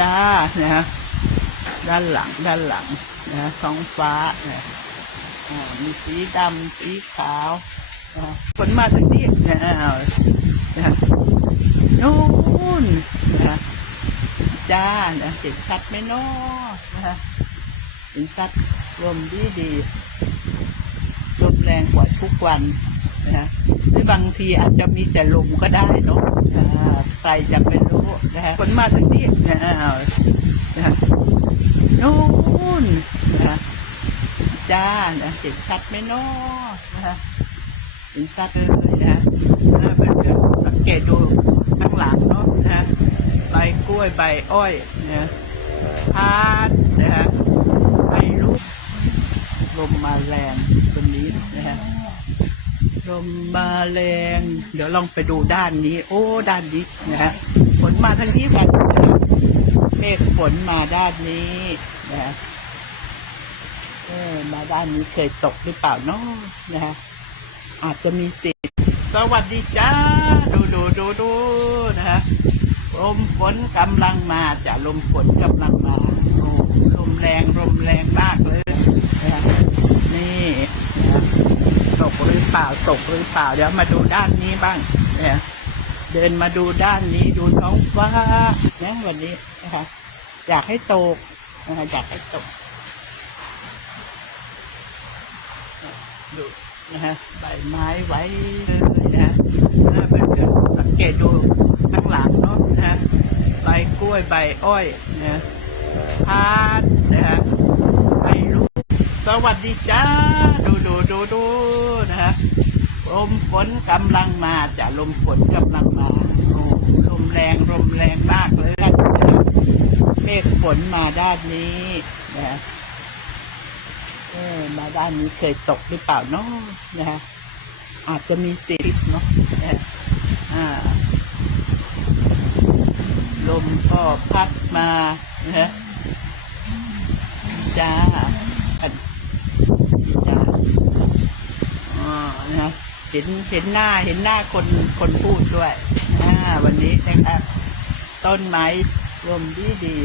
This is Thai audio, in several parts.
จ้านะฮะด้านหลังด้านหลังนะท้องฟ้านะอ่ามีสีดำสีขาวฝนมาถึงที่นะนะนู่นนะจ้านะเห็นชัดไหมเนาะนะฮะเห็นชัดลมดีดีลมแรงกว่าทุกวัน นะฮะหรือบางทีอาจจะมีแต่ลมก็ได้เนาะใครจะไม่รู้นะฮะฝนมาถึงที่นะนะฮะนู่นนะฮะจ้านะเห็นชัดไหมเนาะนะฮะเห็นชัดเลยนะฮะอ่าเพื่อนๆสังเกตดูข้างหลังเนาะนะฮะใบกล้วยใบอ้อยนะพาดนะฮะไม่รู้ลมมาแรงตรงนี้นะฮะ ลมมาแรง เดี๋ยวลองไปดูด้านนี้ โอ้ ด้านนี้นะฮะฝนมาทางที่กันเมฆฝนมาด้านนี้นะฮะเออมาด้านนี้เคยตกหรือเปล่าเนาะนะฮะอาจจะมีสิทธิ์สวัสดีจ้า ดูดูดูดูนะฮะลมฝนกำลังมาจ้ะลมฝนกำลังมาโอ้ลมแรงลมแรงมากเลยนะฮะนี่นะฮะ หรือเปล่าตกหรือเปล่าเดี๋ยวมาดูด้านนี้บ้างเนี่ยเดินมาดูด้านนี้ดูท้องฟ้าเนี่ยวันนี้นะคะอยากให้ตกนะคะอยากให้ตกดูนะฮะใบไม้ไว้เลยนะฮะอ่าเพื่อนๆสังเกตดูข้างหลังเนาะนะฮะใบกล้วยใบอ้อยนะพาดนะฮะไม่รู้สวัสดีจ้าดู ดูดูนะฮะลมฝนกำลังมาจะลมฝนกำลังมาโอ้ลมแรงลมแรงมากเลยนะเมฆฝนมาด้านนี้นะเออมาด้านนี้เคยตกหรือเปล่าเนาะนะฮะอาจจะมีสิทธิ์เนาะนะฮะอ่าลมก็พัดมานะฮะจ้า จ้ะอ๋อ นะเห็นเห็นหน้าเห็นหน้าคนคนพูดด้วยอ่าวันนี้นะครับ ต้นไม้รวมดีดี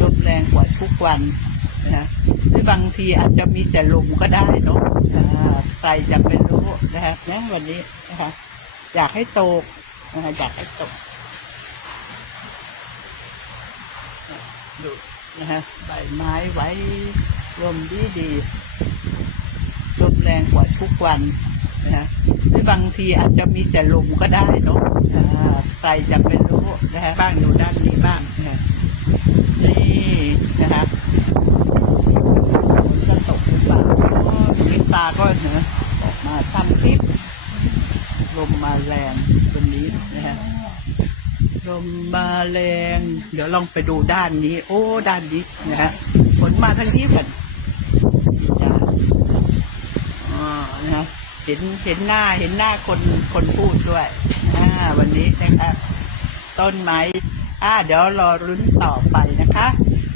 ลมแรงกว่าทุกวันนะฮะหรือบางทีอาจจะมีแต่ลมก็ได้เนาะใครจะไม่รู้นะฮะเนี่ยวันนี้นะคะอยากให้โตกนะคะอยากให้ตกดูนะฮะใบไม้ไว้รวมดีดี แรงกว่าทุกวันนะฮะหรือบางทีอาจจะมีแต่ลมก็ได้เนาะใครจะไม่รู้นะฮะบ้างอยู่ด้านนี้บ้างนะฮะนี่นะฮะฝนจะตกหรือเปล่าอ๋อมิตาก็เนอะออกมาทำคลิปลมมาแรงตรงนี้นะฮะลมมาแรง เดี๋ยวลองไปดูด้านนี้ โอ้ ด้านนี้นะฮะฝนมาทางที่กันจ้ะอ๋อนะฮะ เห็นเห็นหน้าเห็นหน้าคนคนพูดด้วยอ่าวันนี้นะครับ ต้นไม้อ่าเดี๋ยวรอรุ้นต่อไปนะคะ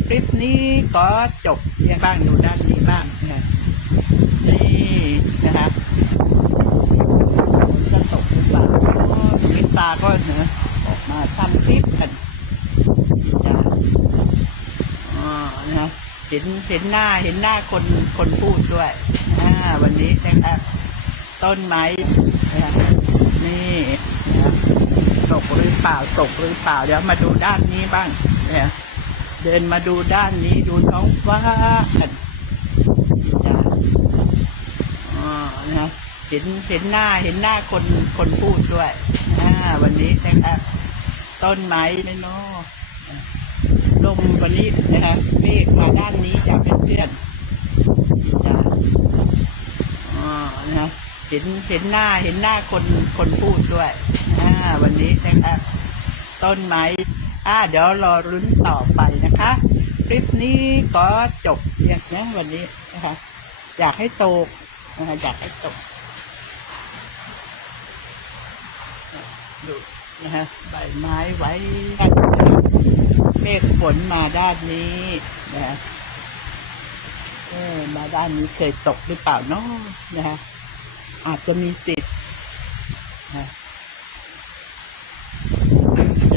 คลิปนี้ก็จบเพียงบ้างอยู่ด้านนี้บ้างนะนี่นะคะจะตกหรือเปล่าอ๋อมิตาก็เนอะออกมาทำคลิปกันจ้ะอ๋อนะฮะเห็นเห็นหน้าเห็นหน้าคนคนพูดด้วยอ่าวันนี้นะครับ ต้นไม้นะฮะนี่นะตกหรือเปล่าตกหรือเปล่าเดี๋ยวมาดูด้านนี้บ้างเนี่ยเดินมาดูด้านนี้ดูท้องฟ้ากันอ๋อนะเห็นเห็นหน้าเห็นหน้าคนคนพูดด้วยอ่าวันนี้นะครับต้นไม้ไม่นอลมวันนี้นะครับเมฆมาด้านนี้จะเป็นเพื่อนจ้ะอ๋อนะฮะ เห็นเห็นหน้าเห็นหน้าคนคนพูดด้วยอ่าวันนี้นะครับต้นไม้อ่าเดี๋ยวรอรุ้นต่อไปนะคะ คลิปนี้ก็จบเพียงแค่วันนี้นะคะ อยากให้ตกนะคะอยากให้ตกดูนะฮะใบไม้ไว้เมฆฝนมาด้านนี้นะฮะเออมาด้านนี้เคยตกหรือเปล่าเนาะนะฮะ อาจจะมีสิทธิ์นะ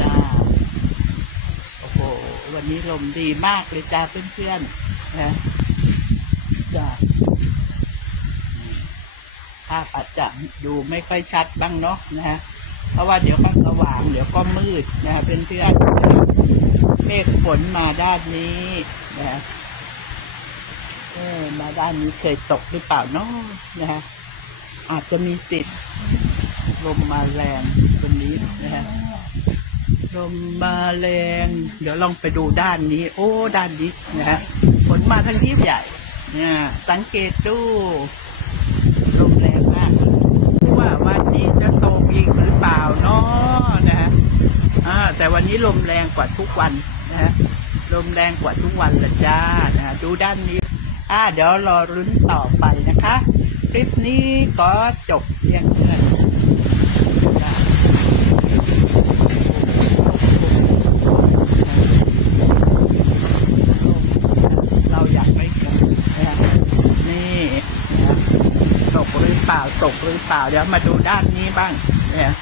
จ้านี้ลมดีมากเลยจ้าเพื่อนๆนะจ้าภาพอาจจะดูไม่ค่อยชัดบ้างเนาะนะฮะเพราะว่าเดี๋ยวก็สว่าง เดี๋ยวก็มืดนะฮะเพื่อนๆเมฆฝนมาด้านนี้นะฮะเออมาด้านนี้เคยตกหรือเปล่าเนาะนะฮะ อาจจะมีสิทธิ์ลมมาแรงตรงนี้นะฮะลมมาแรง เดี๋ยวลองไปดูด้านนี้ โอ้ ด้านนี้นะฮะฝนมาทางที่ใหญ่เนี่ยสังเกตดูลมแรงมากไม่ว่าวันนี้จะตกอีกหรือเปล่าเนาะนะฮะอ่าแต่วันนี้ลมแรงกว่าทุกวันนะฮะลมแรงกว่าทุกวันลยจ้านะฮะดูด้านนี้อ่าเดี๋ยวรอรุ้นต่อไป คลิปนี้ก็จบเพียงเท่านี้เราอยากไปกันนะนี่นะตกหรือเปล่าตกหรือเปล่าเดี๋ยวมาดูด้านนี้บ้างเนี่ย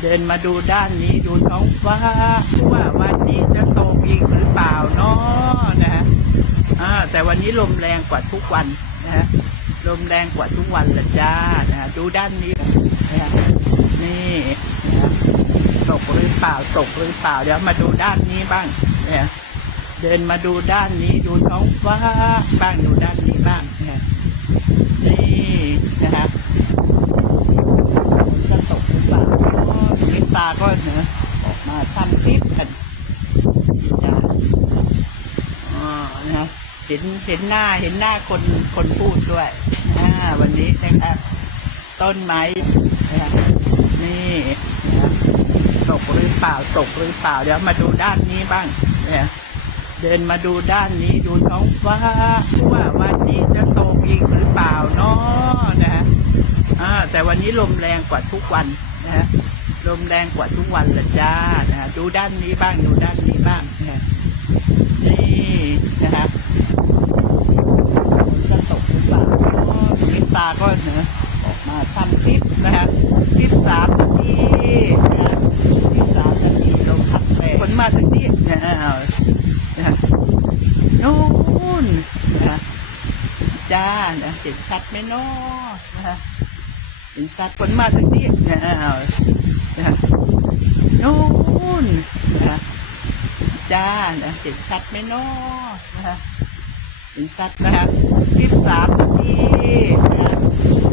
เดินมาดูด้านนี้ดูท้องฟ้าว่าวันนี้จะตกอีกหรือเปล่าเนาะนะฮะอ่าแต่วันนี้ลมแรงกว่าทุกวันนะฮะ ลมแรงกว่าทุกวันลยจ้านะฮะดูด้านนี้นะนี่นะตกหรือเปล่าตกหรือเปล่าเดี๋ยวมาดูด้านนี้บ้างเนี่ยเดินมาดูด้านนี้ดูท้องฟ้าบ้างดูด้านนี้บ้างนะนี่นะครับจะตกหรือเปล่าลิปตาก็เนอะออกมาทำคลิปกันจ้ะอ๋อนะเห็นเห็นหน้าเห็นหน้าคนคนพูดด้วยอ่าวันนี้นะครับ ต้นไม้นะครับนี่นะครับตกหรือเปล่าตกหรือเปล่าเดี๋ยวมาดูด้านนี้บ้างเนี่ยเดินมาดูด้านนี้ดูท้องฟ้าว่าวันนี้จะตกอีกหรือเปล่าเนาะนะฮะอ่าแต่วันนี้ลมแรงกว่าทุกวันนะฮะลมแรงกว่าทุกวันลยจ้านะฮะดูด้านนี้บ้างดูด้านนี้บ้างนะนี่นะครับฝนจะตกหรือเปล่าลิปตาก็เนอะออกมาทำคลิปนะฮะคลิปสามนาทีนะฮะคลิปสามนาทีลมพัดแรงฝนมาถึงนี่นะฮะนะฮะนู่นนะฮะจ้านะเห็นชัดไหมเนาะนะฮะเห็นชัดคนมาถึงนี่นะฮะนะฮะนู่นนะฮะจ้านะเห็นชัดไหมเนาะนะ ฮะเห็นชัดนะฮะที่สามนาทีนะฮะ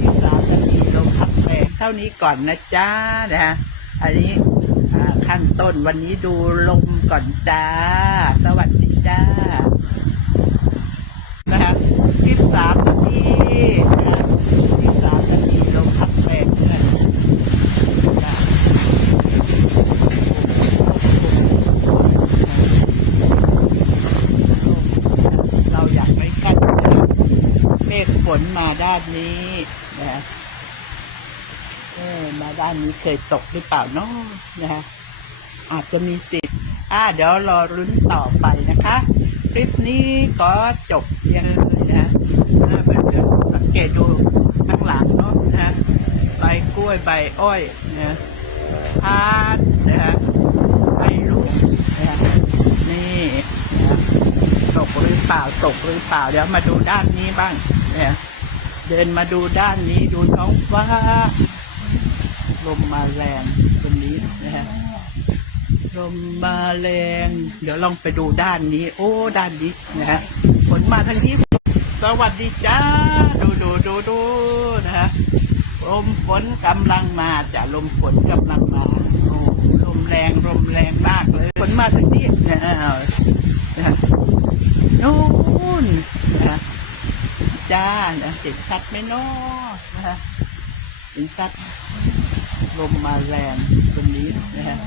ที่สามนาทีลงพักแรงเท่านี้ก่อนนะจ้านะฮะอันนี้อ่าขั้นต้นวันนี้ดูลมก่อนจ้า สวัสดีจ้า นะครับที่สามนาทีนะครับที่สามนาทีลมพัดแรงเพื่อนจ้าเราอยากไปกันนะครับเมฆฝนมาด้านนี้นะเออมาด้านนี้เคยตกหรือเปล่าเนาะนะฮะอาจจะมีสิทธิ์อ่าเดี๋ยวรอรุ้นต่อไปนะคะ คลิปนี้ก็จบเพียงเลยนะฮะอ่าเพื่อนๆสังเกตดูข้างหลังเนาะนะฮะใบกล้วยใบอ้อยนะพาดนะฮะใบลูกนะฮะนี่นะฮะตกหรือเปล่าตกหรือเปล่าเดี๋ยวมาดูด้านนี้บ้างเนี่ย เดินมาดูด้านนี้ดูท้องฟ้า ลมมาแรงตรงนี้นะฮะลมมาแรง เดี๋ยวลองไปดูด้านนี้ โอ้ ด้านนี้นะฮะฝนมาทางที่สวัสดีจ้า ดูดูดูดูนะฮะลมฝนกำลังมาจ้ะลมฝนกำลังมาโอ้ลมแรงลมแรงมากเลยฝนมาทางที่นะฮะนู่น จ้าเห็นชัดไหมเนาะนะฮะเห็นชัด ลมมาแรงตรงนี้นะฮะ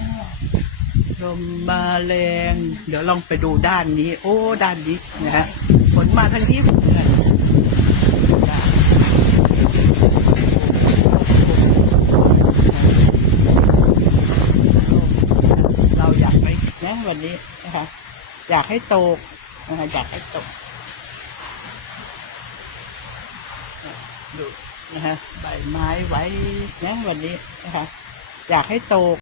ลมมาแรง เดี๋ยวลองไปดูด้านนี้ โอ้ ด้านนี้นะฮะฝนมาทางที่นะจ้ะเราอยากไปนะวันนี้นะคะอยากให้โตนะคะอยากให้โต ดูนะฮะใบไม้ไว้นะวันนี้นะคะอยากให้โต